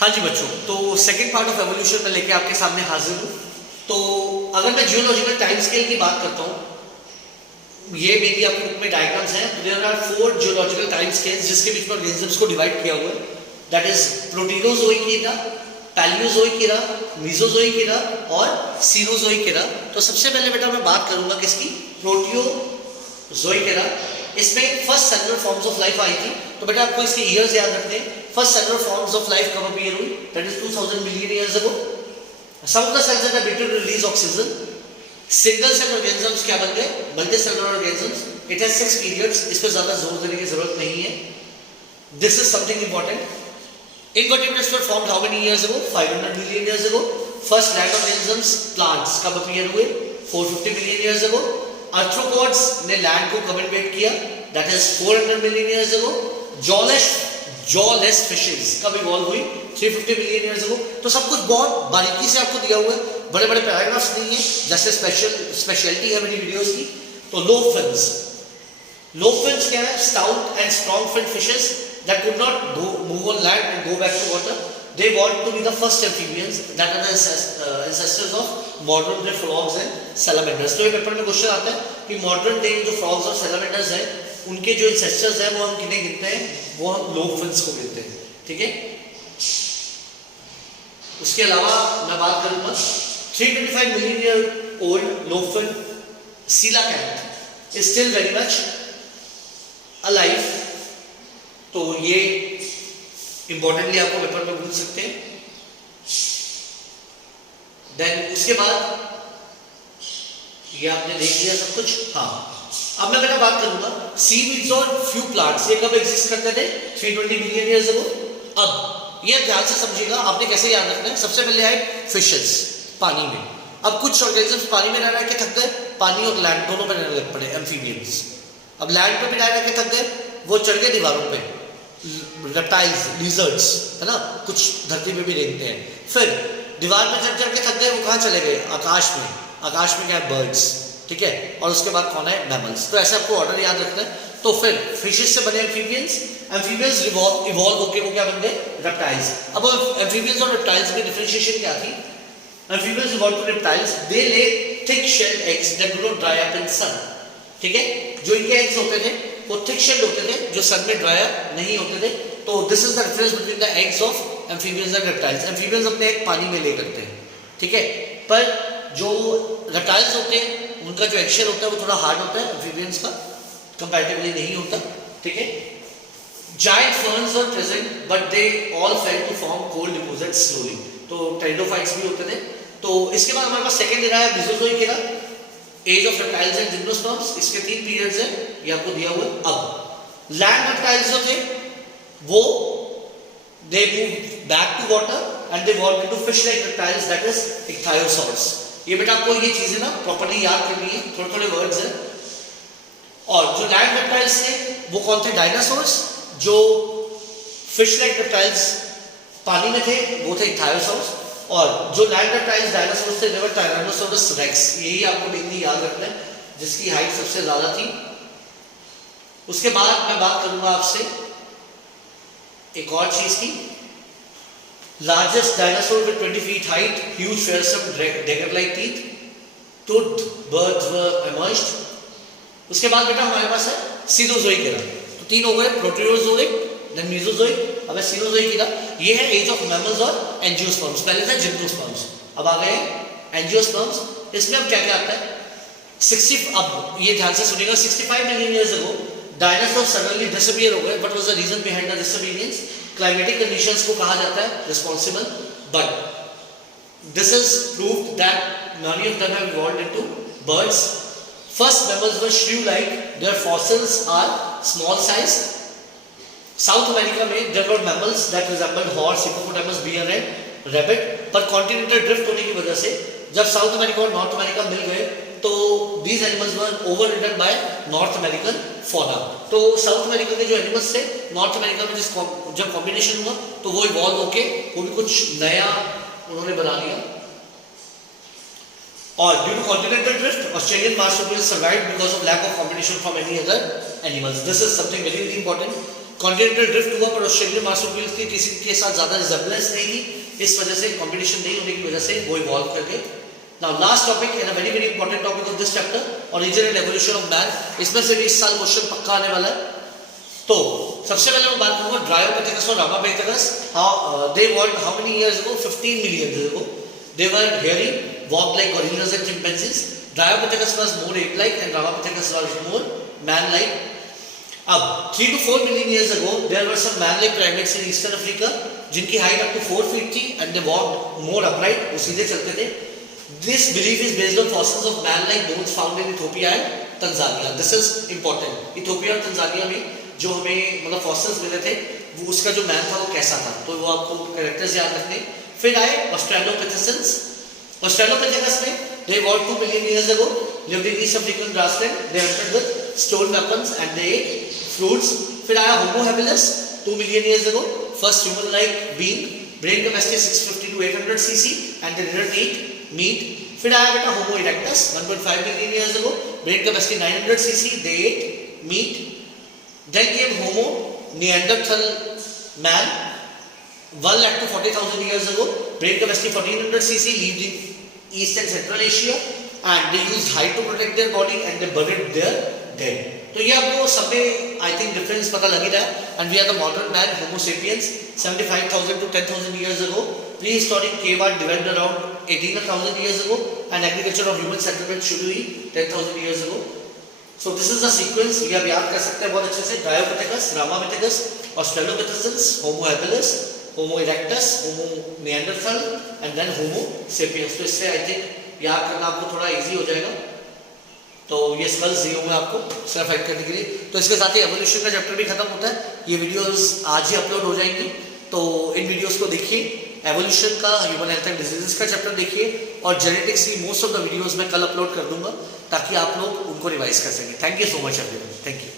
हाँ जी बच्चों, तो सेकंड पार्ट ऑफ एवोल्यूशन में लेके आपके सामने हाजिर हूँ। तो अगर मैं जियोलॉजिकल टाइम स्केल की बात करता हूँ, ये मेरी आपके बुक में डायग्राम्स हैं। तो there are 4 geological time scales जिसके बीच में ऑर्गेनिजम्स को डिवाइड किया हुआ है। That is proterozoic era, paleozoic era, mesozoic era और सीनोजोइक ईरा। तो सबसे पहले बेटा मैं बात करूंगा किसकी, प्रोटियोजोइक ईरा। इसमें first cellular forms of life आई थी। तो बेटा आपको इसके ईयर्स याद रखने हैं। First cellular forms of life कब अपीयर हुई, that is 2000 million years ago. Some of the cells that are able to release oxygen. Single cell organisms क्या बन गए, multi cellular organisms. It has 6 periods, इस पर ज्यादा जोर देने की जरूरत नहीं है। This is something important. Invertebrates were formed how many years ago, 500 million years ago. First land organisms plants कब अपीयर हुए, 450 मिलियन इयर्स अगो। आर्थ्रोपॉड्स ने लैंड को कब इन्वेट किया, that is 400 million years ago. Jawless fishes कब evolve हुई, 350 million years ago. तो सब कुछ बहुत बारीकी से आपको दिया हुआ है, बड़े बड़े पैराग्राफ्स नहीं है जैसे स्पेशलिटी है मेरी वीडियोस की। तो लोफिन्स क्या है, stout and strong fin fishes that could not move on land and go back to water. They want to be the first amphibians that are the ancestors of modern day frogs and salamanders. तो ये paper में question आता है कि modern day जो frogs और salamanders हैं उनके जो एंसेस्टर्स हैं वो हम किन्हें गिनते हैं, वो हम लोफिन्स को गिनते हैं। ठीक है, उसके अलावा मैं बात करूंगा 325 million year old lobefin coelacanth is still very much alive। तो ये इंपॉर्टेंटली आपको पेपर में पूछ सकते हैं। देन उसके बाद ये आपने देख लिया सब कुछ। हाँ, अब मैं बेटा बात करूंगा सीवीड्स और फ्यू प्लांट्स, ये कब एग्जिस्ट करते थे, 320 मिलियन ईयर्स अगो। अब ये ध्यान से समझिएगा, आपने कैसे याद रखना है। सबसे पहले आए फिशेस पानी में। अब कुछ ऑर्गेनिजम्स पानी में रह रह के थक गए, पानी और लैंड दोनों पे रहने लग पड़े, एम्फीबियंस। अब लैंड पे भी रह के थक गए, वो चढ़ गए दीवारों पे, रेप्टाइल्स, लिजर्ड्स, है ना, कुछ धरती पे भी रेंगते हैं। फिर दीवार पे चढ़ चढ़ के थक गए, वो कहाँ चले गए, आकाश में। आकाश में क्या है, बर्ड्स। ठीक है, और उसके बाद कौन है, मैमल्स। तो ऐसे आपको ऑर्डर याद रखना है। तो फिर फिशेस से बने एम्फीबियंस इवॉल्व होके वो क्या बन गए, रेप्टाइल्स। अब एम्फीबियंस और रेप्टाइल्स में डिफरेंशिएशन क्या थी। Amphibians evolve to reptiles, they lay thick shell eggs that do not dry up in sun. ठीक है, जो इनके एग्स होते थे वो थिक शेल्ड होते थे, जो सन में ड्राई अप नहीं होते थे। तो this is the difference between the eggs of amphibians and reptiles. Amphibians अपने एग पानी में ले करते हैं, ठीक है, पर जो रेप्टाइल्स होते हैं उनका जो एक्शेल होता है वो थोड़ा हार्ड होता है, एम्फीबियंस का कंपैरेटिवली नहीं होता। ठीक है, giant ferns were present but they all fell to form coal deposits slowly. तो टेरिडोफाइट्स भी होते थे। तो इसके बाद हमारे पास सेकंड एरा है Mesozoic era, age of reptiles and gymnosperms. इसके 3 पीरियड्स हैं, ये आपको दिया हुआ है। अब लैंड रेप्टाइल्स जो थे वो they move back to water and they evolve into fish like reptiles, that is ichthyosaurs. ये बेटा आपको ये चीजें ना प्रॉपर्ली याद करनी है, थोड़े थोड़े वर्ड्स हैं। और जो लैंड रेप्टाइल्स थे वो कौन थे, डायनासोर्स। जो फिश लाइक रेप्टाइल्स पानी में थे वो थे इक्थायोसॉर्स। और जो लैंड रेप्टाइल्स डायनासोर्स थे वो टायरानोसोरस रेक्स। यही आपको मेनली याद रखना है, जिसकी हाइट सबसे ज्यादा थी। उसके बाद मैं बात करूंगा आपसे एक और चीज की। Largest dinosaur with 20 feet height, huge fearsome dagger like teeth, toothed birds were emerged। उसके बाद बेटा हमारे पास है सीनोजोइक एरा। तो 3 हो गए, प्रोटियोजोइक, देन मेसोजोइक, अब है सीनोजोइक एरा। ये है एज ऑफ मैमल्स और एंजियोस्पर्म्स। पहले था जिम्नोस्पर्म्स, अब आ गए एंजियोस्पर्म्स। इसमें अब क्या क्या आता है, 60, अब ये ध्यान से सुनिएगा, 65 million years ago dinosaur suddenly disappear हो गए। What was the reason behind the disappearance? Climatic conditions को कहा जाता है responsible, but this is proved that many of them have evolved into birds. First mammals were shrew-like. Their fossils are small size. South America में there were mammals that resembled horse, hippopotamus, bear and rabbit. पर continental drift होने की वजह से जब south America और north America मिल गए तो these animals were overridden by North American fauna. तो साउथ अमेरिका के जो एनिमल्स थे नॉर्थ अमेरिका में जब कॉम्बिनेशन हुआ तो वो इवॉल्व होके वो भी कुछ नया उन्होंने बना लिया। और due to continental drift Australian marsupials survived because of lack of competition from any other animals. This is something very very important. Continental drift हुआ पर ऑस्ट्रेलियन मार्सुपियल्स की किसी के साथ ज़्यादा रिजेम्बलेंस नहीं थी, इस वजह से कॉम्पिटिशन नहीं होने की वजह से वो इवॉल्व कर गए। Now last topic and a very very important topic of this chapter, origin and evolution of man. इसमें से भी इस साल क्वेश्चन पक्का आने वाला है। तो सबसे पहले मैं बात करूंगा ड्रायोपिथेकस और Ramapithecus. They walked how many years ago? 15 million years ago. They were hairy, walked like gorillas and chimpanzees. Dryopithecus was more ape-like and Ramapithecus was more man-like. अब 3 to 4 million years ago, there were some man-like primates in Eastern Africa, जिनकी height up to 4 feet थी and they walked more upright, वो सीधे चलते थे। This belief is based on fossils of man-like bones found in Ethiopia and Tanzania. This is important. Ethiopia और Tanzania में जो हमें मतलब फॉसिल्स मिले थे, वो उसका जो मैन था वो कैसा था, तो वो आपको कैरेक्टर्स याद रखने। फिर आए ऑस्ट्रेलोपिथेकस। ऑस्ट्रेलोपिथेकस में they evolved 2 million years ago, lived in East African grassland, they hunted with stone weapons and they ate fruits. फिर आया Homo habilis 2 million years ago, first human like being, brain capacity 650 to 800 cc and they didn't eat meat. फिर आया बेटा होमो erectus 1.5 million years ago, brain capacity 900 cc, they ate meat. Then came Homo Neanderthal man, 1 lakh to 40,000 years ago, brain capacity 1400 cc, lived in East and Central Asia and they used hide to protect their body and they buried their dead. तो ये आपको सब में I think difference पता लग ही रहा है। And we are the modern man Homo sapiens 75,000 to 10,000 years ago. Prehistoric cave art developed around 18,000 years ago and agriculture of human settlement should be 10,000 years ago. So this is the sequence we याद कर सकते हैं बहुत अच्छे से। Dryopithecus, Ramapithecus, Australopithecus, Homo habilis, Homo erectus, Homo neanderthal and then Homo sapiens. तो इससे I think याद करना आपको थोड़ा इजी हो जाएगा। तो ये स्कल्स दिए हुए आपको सर्वाइव करने के लिए। तो इसके साथ ही एवोल्यूशन का चैप्टर भी खत्म होता है। ये वीडियोस आज ही अपलोड हो जाएंगी, तो इन वीडियोस को देखिए। एवोल्यूशन का, ह्यूमन हेल्थ एंड डिजीजेस का चैप्टर देखिए और जेनेटिक्स की मोस्ट ऑफ द वीडियोस मैं कल अपलोड कर दूंगा ताकि आप लोग उनको रिवाइज कर सकें। Thank you so much everyone, thank you.